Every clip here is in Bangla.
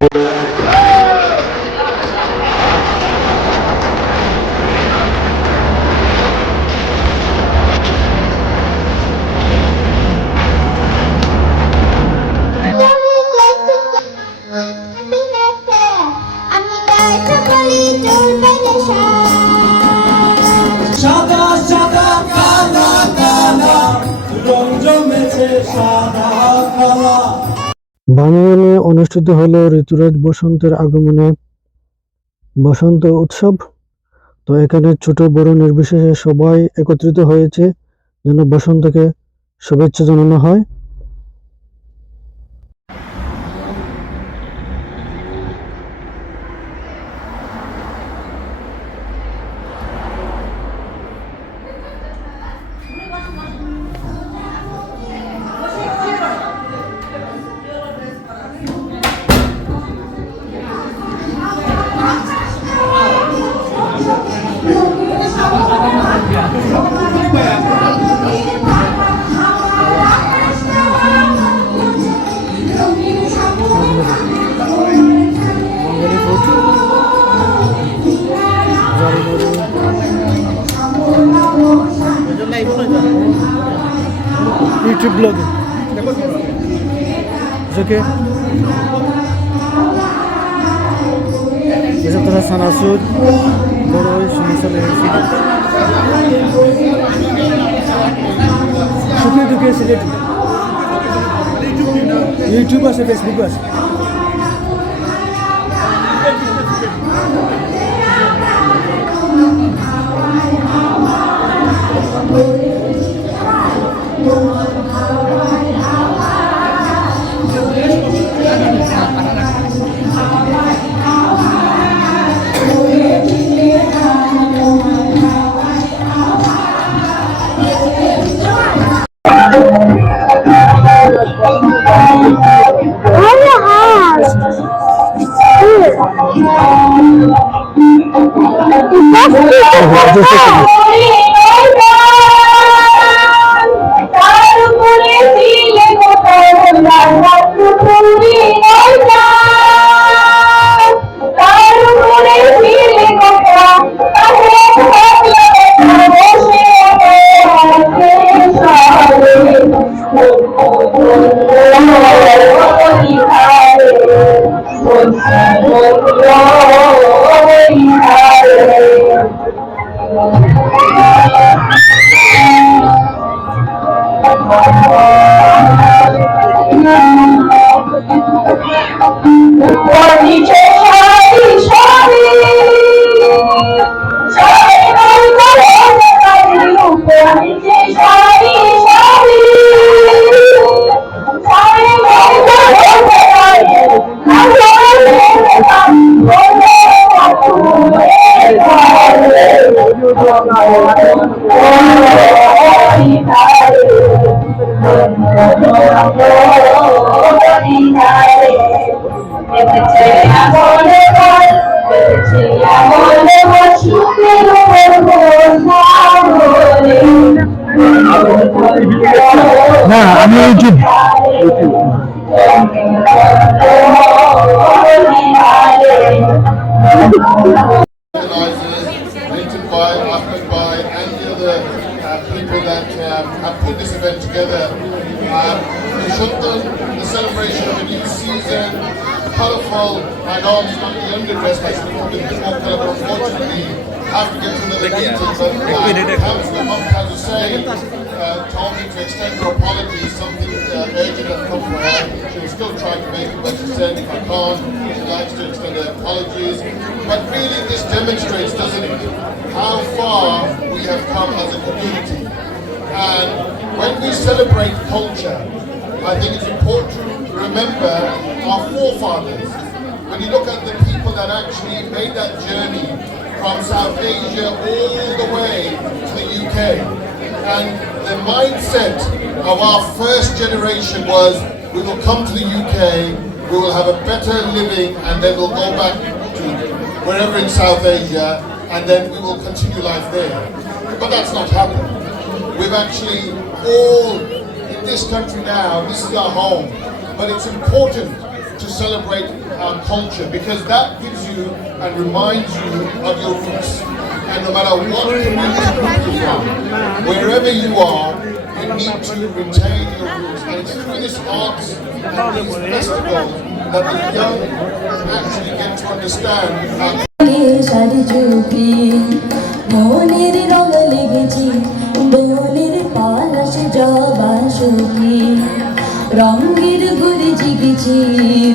সাদা সাদা কালা কালা রং জমেছে সাদা কালা। বামিয়ানে অনুষ্ঠিত হলো ঋতুরাজ বসন্তের আগমনে বসন্ত উৎসব। তো এখানে ছোট বড় নির্বিশেষে সবাই একত্রিত হয়েছে যেন বসন্তকে শুভেচ্ছা জানানো হয়। YouTube blogging. It's okay. This is the Sanasud. Boroi Sumisal Airfield. Shukri to get it. YouTube or Facebook was. Nah, I'm YouTube. Rated by Ahmed Bhai and the other people that have put this event together. The celebration of a new season, colourful. I know it's not the underdress, but it's a little bit more colourful. Unfortunately, I have to get to another meeting, but Councillor Mumtaz Hussain told me to extend her apology, something urgent had come for her. She was still trying to make it, but she said if I can't, she'd like to extend her apologies. But really this demonstrates, doesn't it, how far we have come as a community. And when we celebrate culture, I think it's important to remember our forefathers. When you look at the people that actually made that journey from South Asia all the way to the UK. And the mindset of our first generation was, we will come to the UK, we will have a better living, and then we'll go back to wherever in South Asia, and then we will continue life there. But that's not happened. We've actually all, in this country now, this is our home, but it's important to celebrate our culture, because that gives you and reminds you of your roots. And no matter what community you're from, wherever you are, you need to retain your roots. And it's through this arts and these festivals that the young actually get to understand our মনের রঙ লেগেছি বনের পালাশ জবা সুখী রঙের ঘুরে জিগেছি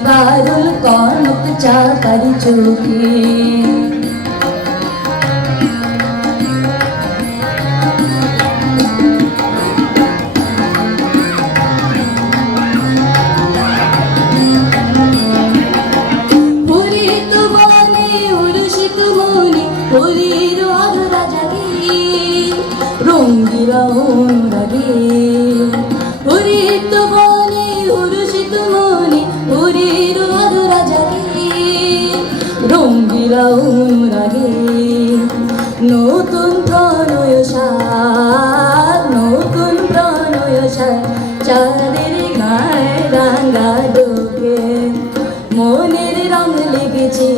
পারুল কনক চাকার চোখে রঙ্গিলা অনুরাগে হরিত বনে উরুষিত মনে হরির আদরা জাগে রঙ্গিলা অনুরাগে নতুন প্রণয় সার নতুন প্রণয় সার চাঁদের গায়ে রাঙা ডোকে মনের রং লেগেছে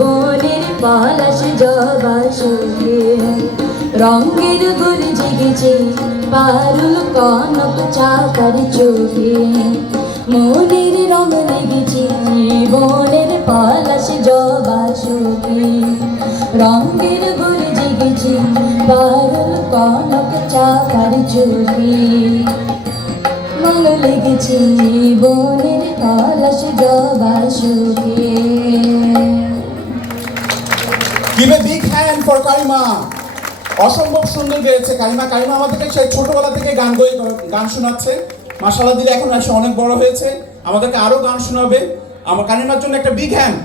বনের পলাশ জবা সুখে রঙের ঘুরে জেগেছে পারুল কনক চাকার চোখে মনের রং লেগেছে বনের পলাশ জবা সুখে রঙের ঘুরে জেগেছে পারুল কনক চাকার চোখে মন লেগেছে বনের পলাশ জবা সুখে। Give a big hand for Karima. অসম্ভব সুন্দর গেয়েছে কারিমা। কারিমা আমাদেরকে সেই ছোটবেলা থেকে গান শোনাচ্ছে। মাশাআল্লাহ দিলে এখন এসে অনেক বড় হয়েছে, আমাদেরকে আরো গান শোনাবে। আমার কারিমার জন্য একটা বিগ হ্যান্ড।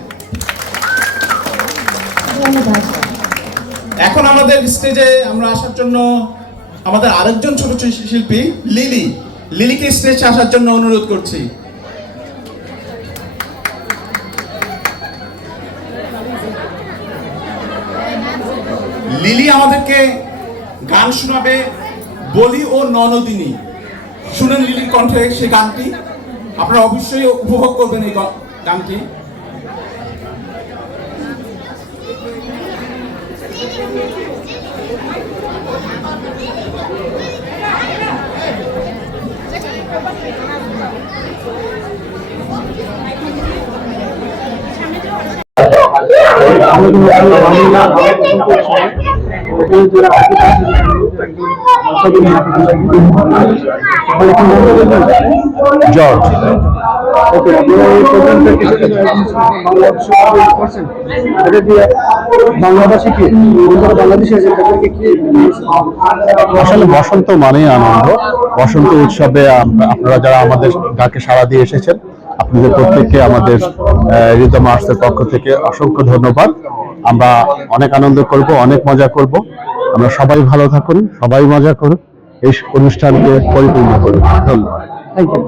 এখন আমাদের স্টেজে আমরা আসার জন্য আমাদের আরেকজন ছোট শিল্পী লিলিকে স্টেজে আসার জন্য অনুরোধ করছি। লিলি আমাদেরকে গান শোনাবে বলি ও ননদিনী। শুনেন লিলির কণ্ঠে সেই গানটি, আপনারা অবশ্যই উপভোগ করবেন এই গানটি। জর্জ বাংলাভাষী কি বাংলাদেশে আসলে বসন্ত মানেই আনন্দ। বসন্ত উৎসবে আপনারা যারা আমাদের ডাকে সাড়া দিয়ে এসেছেন, আপনাদের প্রত্যেককে আমাদের রিদম আর্টসের পক্ষ থেকে অসংখ্য ধন্যবাদ। আমরা অনেক আনন্দ করব, অনেক মজা করব। আমরা সবাই ভালো থাকুন, সবাই মজা করুন, এই অনুষ্ঠানকে পরিপূর্ণ করুন। ধন্যবাদ। Thank you.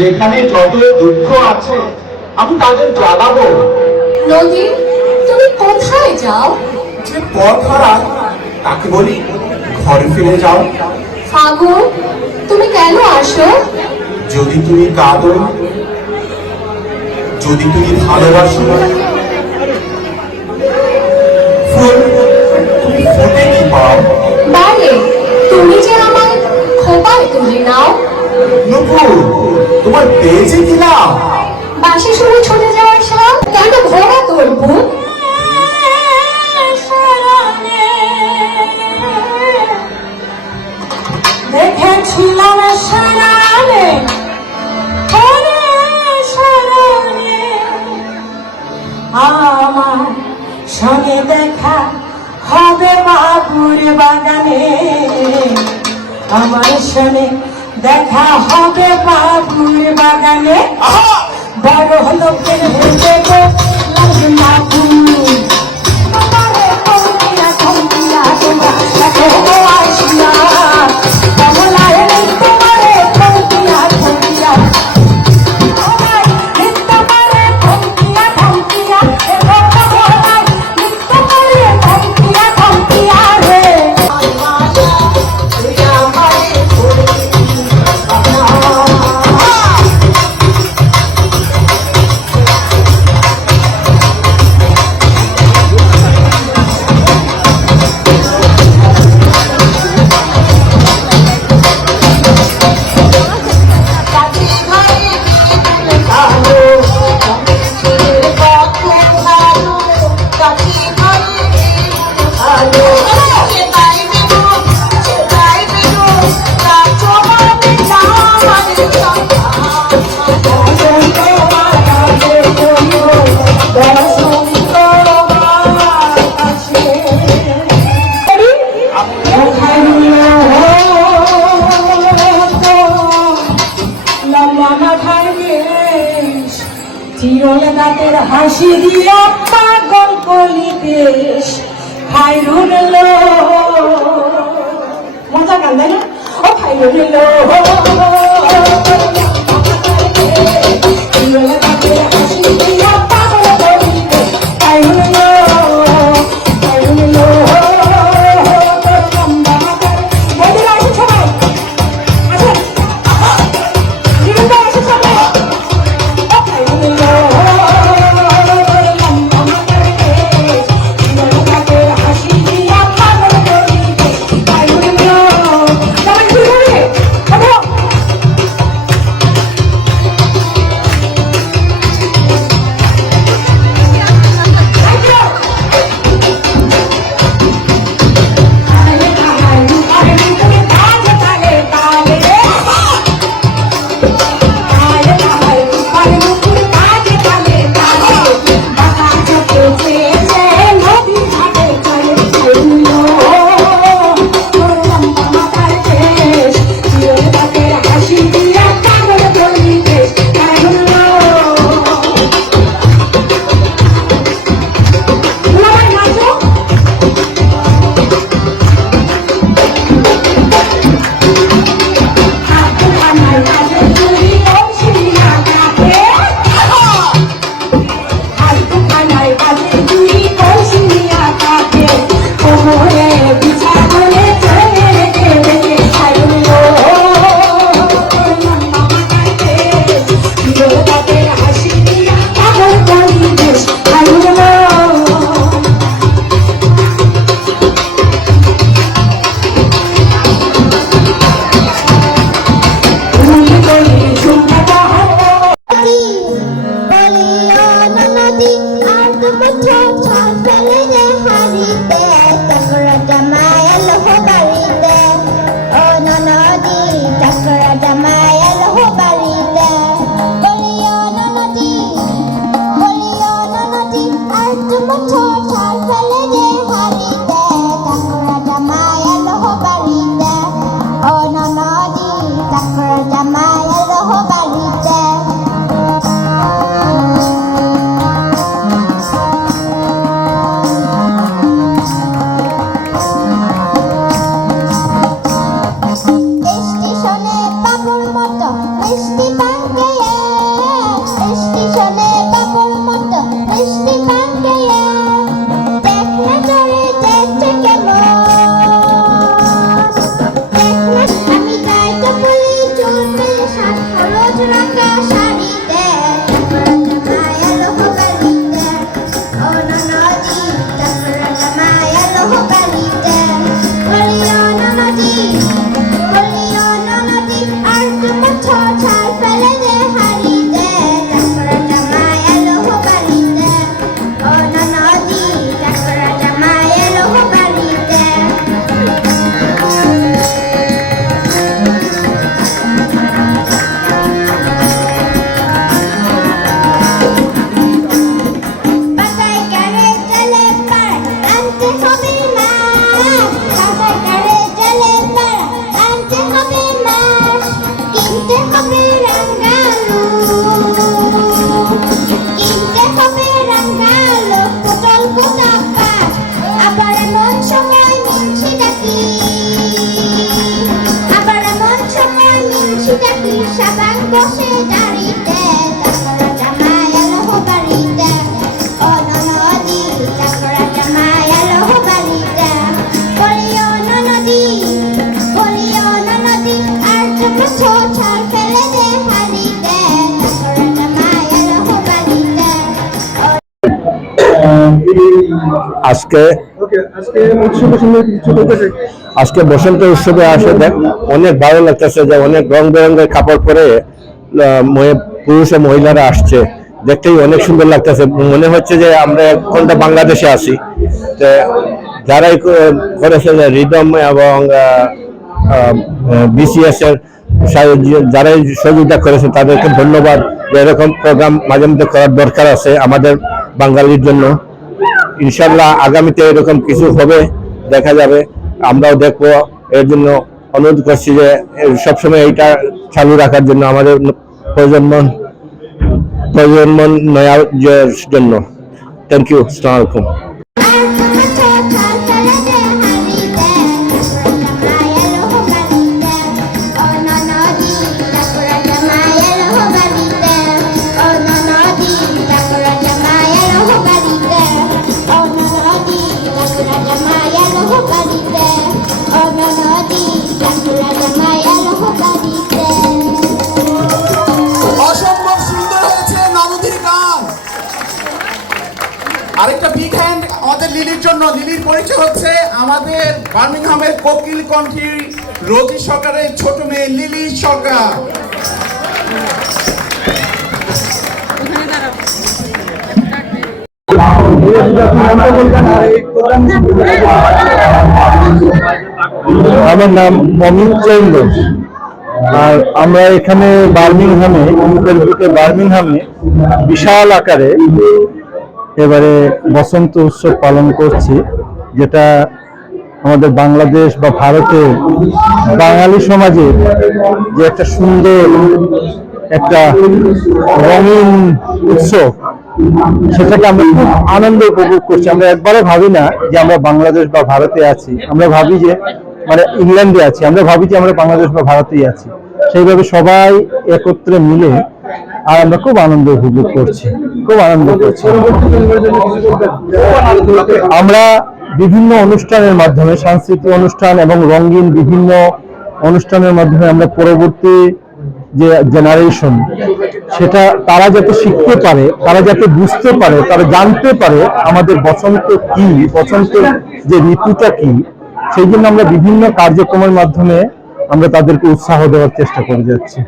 যেখানে যত দুঃখ আছে আমি তাদের জ্বালাবো। নদী, তুমি কোথায় যাও? যে পথ হারায় তাকে বলি ঘরে ফিরে যাও। ফাগুন, তুমি কেন আসো? যদি তুমি কাঁদো, যদি তুমি ভালোবাসো, ফুল তুমি ফুটে কি পাও? বারে, তুমি যে আমার খোপায় তুলে নাও। নুপুর, তোমার পেয়েছে কিনা? বাসে শুনে ছুটে যাওয়ার সাপ কেন ঘোড়া আমার সঙ্গে দেখা হবে বাবুর বাগানে, আমার সঙ্গে দেখা হবে বাবুর বাগানে। বড় লোকের হেঁটে গো বাবু তোমারে কমকিয়া কমকিয়া তোমরা দেখো আসিয়া কমলায় তোমারে কমকিয়া কমকিয়া চিরলে দাঁতের হাসি দিয়া পাগল কলি দেশ খাইরুন লো মজা গান তাই না ও খাইরুন লো চিরলে দাঁতের হাসি দিয়া পাগল কলি দেশ খাইরুন লো খাইরুন লো বন্ধুরা আসুন সবাই আসুন জীবনটা আসুন সবাই স্টেশনে বাবুর মতো মিষ্টি পান খেয়ে আজকে আজকে বসন্ত উৎসবে আসে অনেক ভালো লাগতেছে যে অনেক রং বেরঙের কাপড় পরে পুরুষ ও মহিলারা আসছে, দেখতেই অনেক সুন্দর লাগতেছে। মনে হচ্ছে যে আমরা কোনটা বাংলাদেশে আছি। যারাই করেছে রিদম এবং বিসিএস এর যারাই সহযোগিতা করেছে তাদেরকে ধন্যবাদ। এরকম প্রোগ্রাম মাঝে মধ্যে করার দরকার আছে আমাদের বাঙালির জন্য। ইনশাল্লাহ আগামীতে এরকম কিছু হবে, দেখা যাবে, আমরাও দেখবো। এর জন্য অনুরোধ করছি যে সবসময় এইটা চালু রাখার জন্য আমাদের প্রজন্ম নয়া জন্য। Thank you. আসসালামু আলাইকুম। অসম্ভব সুন্দর হয়েছে নবদ্বীপের গান। আরেকটা বিগ হ্যান্ড আমাদের লিলির জন্য। লিলির পরিচয় হচ্ছে আমাদের বার্মিংহামের কোকিল কণ্ঠী রোজি সরকারের ছোট মেয়ে লিলি সরকার। আমার নাম মমিন চন্দ্র, আর আমরা এখানে বার্মিংহামে বিশাল আকারে এবারে বসন্ত উৎসব পালন করছি, যেটা আমাদের বাংলাদেশ বা ভারতে বাঙালি সমাজে যে একটা সুন্দর একটা রঙিন উৎসব, সেটাকে আমরা খুব আনন্দ উপভোগ করছি। আমরা একবারও ভাবি না যে আমরা বাংলাদেশ বা ভারতে আছি, আমরা ভাবি যে মানে ইংল্যান্ডে আছি, আমরা ভাবি যে আমরা বাংলাদেশ বা ভারতেই আছি। সেইভাবে সবাই একত্রে মিলে আর আমরা খুব আনন্দ উপভোগ করছি, খুব আনন্দ করছি। আমরা বিভিন্ন অনুষ্ঠানের মাধ্যমে, সাংস্কৃতিক অনুষ্ঠান এবং রঙিন বিভিন্ন অনুষ্ঠানের মাধ্যমে আমরা পরবর্তী যে জেনারেশন, সেটা তারা যাতে শিখতে পারে, তারা যাতে বুঝতে পারে, তারা জানতে পারে আমাদের বসন্ত কি, বসন্তের যে ঋতুটা কি, সেই জন্য আমরা বিভিন্ন কার্যক্রমের মাধ্যমে আমরা তাদেরকে উৎসাহ দেওয়ার চেষ্টা করে যাচ্ছি।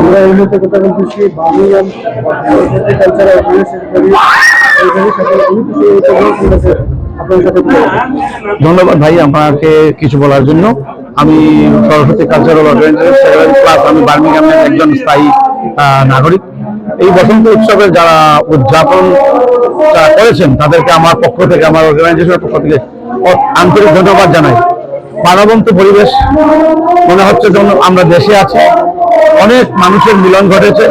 আমরা এই মুহূর্তে কথা বলতেছি বার্মিংহাম কালচারাল ধন্যবাদ ভাই আপনাকে কিছু বলার জন্য। আমি সরস্বতী কালচারাল অর্গানাইজেশন প্লাস আমি বার্মিংহামের একজন স্থায়ী নাগরিক। এই বসন্ত উৎসবের যারা উদযাপন করেছেন তাদেরকে আমার পক্ষ থেকে, আমার অর্গানাইজেশনের পক্ষ থেকে আন্তরিক ধন্যবাদ জানাই। প্রাণবন্ত পরিবেশ, মনে হচ্ছে যেন আমরা দেশে আছি। অনেক মানুষের মিলন ঘটেছে,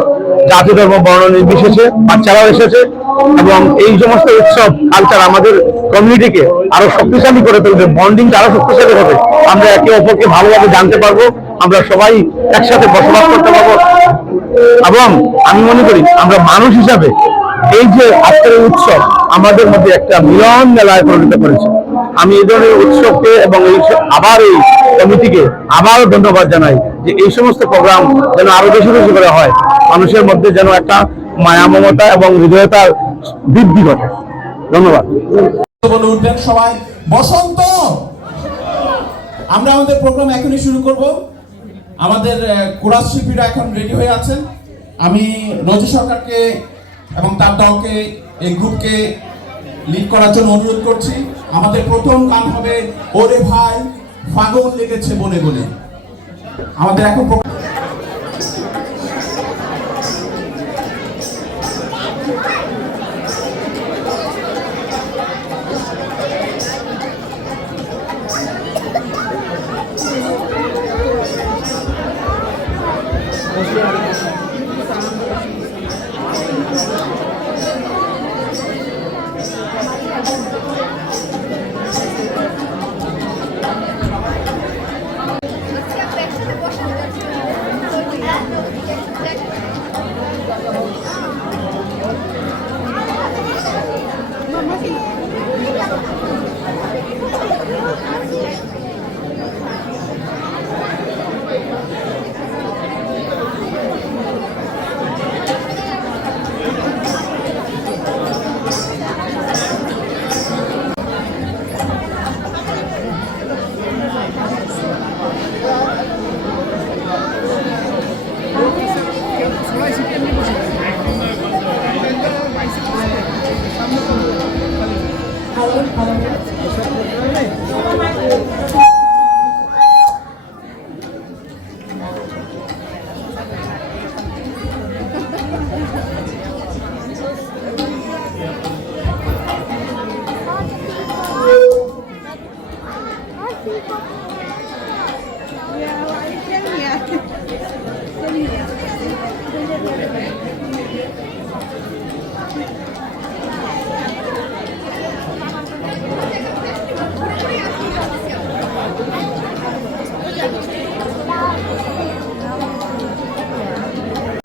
জাতি ধর্ম বর্ণ নির্বিশেষে, বাচ্চারাও এসেছে, এবং এই সমস্ত উৎসব কালচার আমাদের কমিউনিটিকে আরো শক্তিশালী করে তুলবে, বন্ডিংটা আরো শক্তিশালী হবে। আমরা একে অপরকে ভালোভাবে জানতে পারবো, আমরা সবাই একসাথে বসবাস করতে পারবো, এবং আমি মনে করি আমরা মানুষ হিসাবে এই যে আজকের উৎসব আমাদের মধ্যে একটা মিলন মেলায় পরিণত করেছে। আমি এই ধরনের উৎসবকে এবং আবার এই কমিটিকে আবারও ধন্যবাদ জানাই যে এই সমস্ত প্রোগ্রাম যেন আরো বেশি বেশি করে হয়, মানুষের মধ্যে যেন একটা মায়া মমতা এবং হৃদয়তার বৃদ্ধি ঘটে। ধন্যবাদ। বলে উঠবেন সবাই বসন্ত। আমরা আমাদের প্রোগ্রাম এখনই শুরু করব। আমাদের কোরাস শিল্পীরা এখন রেডি হয়ে আছেন। আমি নজি সরকারকে এবং তার দলকে, এই গ্রুপকে লিড করার জন্য অনুরোধ করছি। আমাদের প্রথম গান হবে ওরে ভাই ফাগুন লেগেছে বনে বনে। আমাদের এখন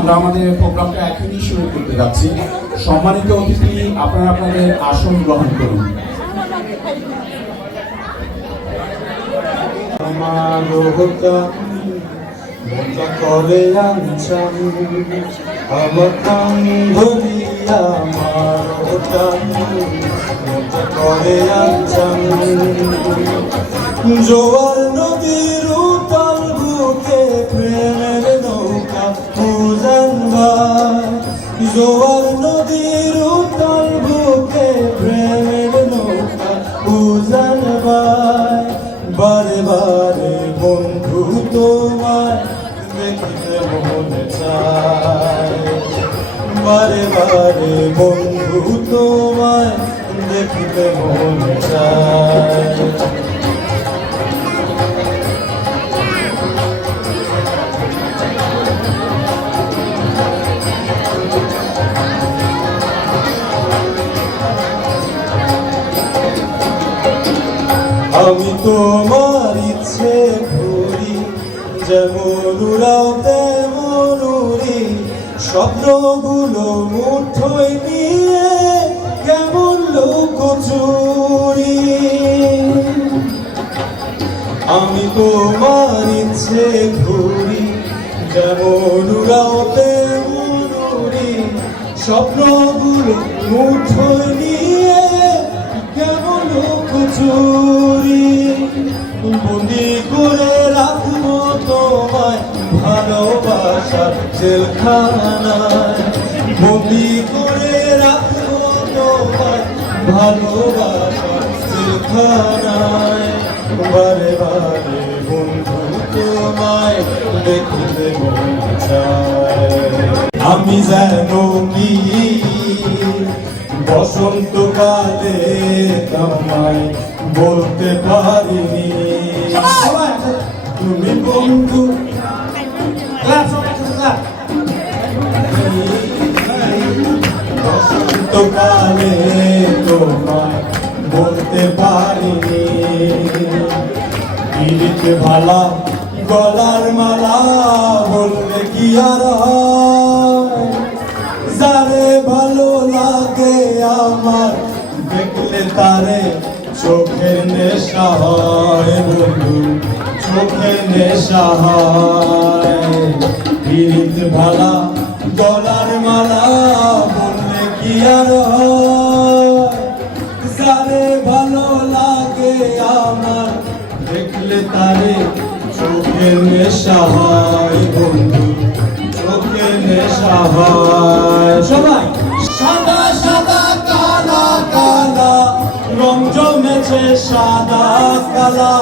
আমরা আমাদের প্রোগ্রামটা এখনই শুরু করতে যাচ্ছি। সম্মানিত অতিথি, আপনারা আপনাদের আসন গ্রহণ করুন। করে আনছান আমার প্রাণ ধরিয়া করে আনছান জোয়ার নদীর উতাল বুকে প্রেমের নৌকা উজান ভাই জোয়ার নদীর উতাল বুকে প্রেমের নৌকা উজান ভাই বারে বারে বন্ধু তোমায় দেখিতে মনে চায় বারে বারে বন্ধু তোমায় দেখিতে মনে চায় আমি তোমার ইচ্ছে ঘুরি যেমন উড়াও তেমন উড়ি স্বপ্নগুলো মুঠোয় নিয়ে কেমন লুকোচুরি আমি তোমার ইচ্ছে ঘুরি যেমন উড়াও তেমন উড়ি স্বপ্নগুলো মুঠোয় নিয়ে কেমন লুকোচুরি বন্দি করে রাখবো তোমায় ভালোবাসার জেলখানায় বন্দি করে রাখবো তোমায় ভালোবাসার জেলখানায় বারে বারে বন্ধু তোমায় দেখিতে মন চায় আমি যেন কি বসন্তকালে তোমায় বলতে পারিনি তুমি বন্ধু বসন্তকালে তোমায় বলতে পারিনি পিড়িতে ভালা গলার মালা বললে কি আর হয় যারে ভালো লাগে আমার দেখলে তারে চোখের নেশা হয় বন্ধু চোখের নেশা হয় পিড়িত ভালা গলার মালা বললে কি আর হয় যারে ভালো লাগে আমার দেখলে তারে চোখে নেশা হয় বন্ধু, চোখে নেশা হয়। সবাই সাদা সাদা কালা কালা রং জমেছে সাদা কালা,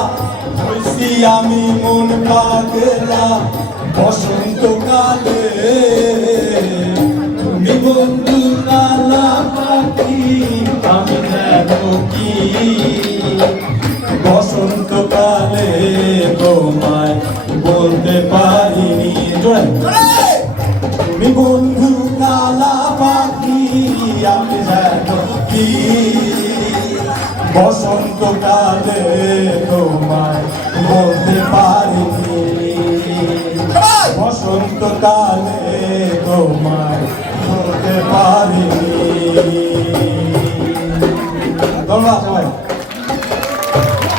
হইছি আমি মন পাগলা বসন্তকালে। তুমি বন্ধু কালা পাখি আমি দেখো কি বসন্তকালে তোমায় বলতে পারিনি। তুমি বন্ধু কালা পাখি আমি দেখো কি বসন্তকালে তোমায় বলতে পারিনি। বসন্তকালে তোমায় বলতে পারিনি। ধন্যবাদ সবাই।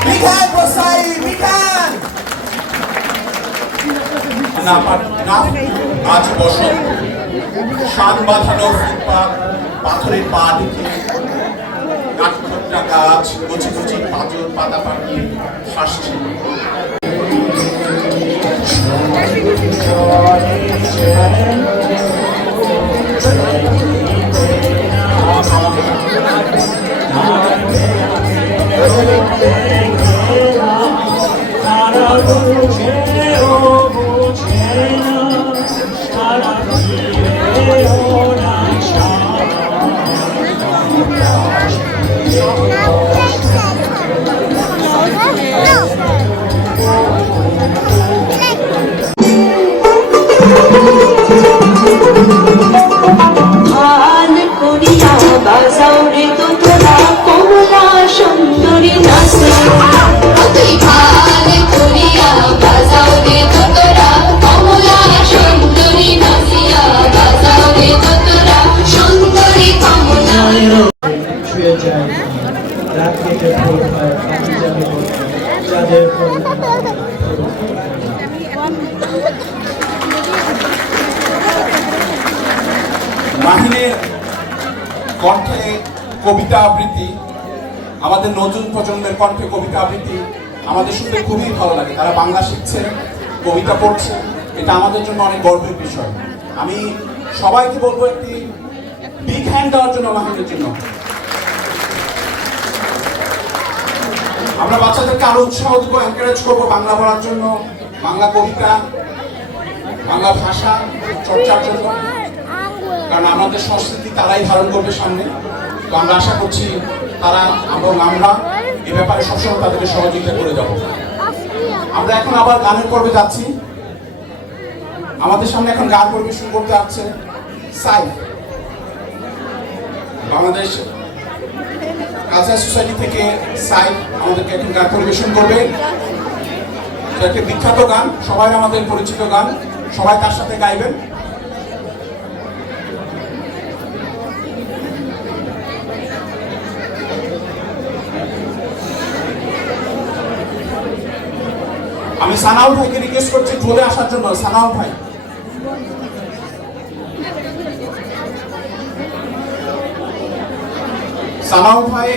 মিঠান বসাই মিঠান আজ বসন্ত, শান বাঁধানো ফুটপাত, পাথরের পা দেখে কাঠখোট্টা গাছ কচি কচি পাথর পাতা পাকিয়ে হাসছে। হাল করিয়া বাজাও রে তোরা কমলা সুন্দরী নাচে। তুই ভাল করিয়া বাজাও রে তোরা কমলা সুন্দরী নাচিয়া বাজাও রে তোরা সুন্দরী কমলা। ছুঁয়ে যায় রাত্রিতে ফুল হয় আমি জানি যাদের ফুল মাহিনের কণ্ঠে কবিতা আবৃত্তি, আমাদের নতুন প্রজন্মের কণ্ঠে কবিতা আবৃত্তি আমাদের শুনতে খুবই ভালো লাগে। তারা বাংলা শিখছে, কবিতা পড়ছে, এটা আমাদের জন্য অনেক গর্বের বিষয়। আমি সবাইকে বলবো একটি বিগ হ্যান্ড দেওয়ার জন্য মাহিনের জন্য। আমরা বাচ্চাদেরকে আরো উৎসাহ দেবো, এনকারেজ করবো বাংলা পড়ার জন্য, বাংলা কবিতা, বাংলা ভাষা চর্চার জন্য, কারণ আমাদের সংস্কৃতি তারাই ধারণ করবে সামনে। তো আমরা আশা করছি তারা এবং আমরা এ ব্যাপারে সবসময় তাদেরকে সহযোগিতা করে যাব। আমরা এখন আবার গানের পর্বে যাচ্ছি। আমাদের সামনে এখন গান পরিবেশন করতে আসছে সাইফ, বাংলাদেশ কালচার সোসাইটি থেকে সাইফ আমাদেরকে এখন গান পরিবেশন করবে। এটা একটি বিখ্যাত গান, সবাই আমাদের পরিচিত গান, সবাই তার সাথে গাইবেন। আমি সানাউল ভাইকে রিকোয়েস্ট করছি চলে আসার জন্য। সানাউল ভাই, সানাউল ভাই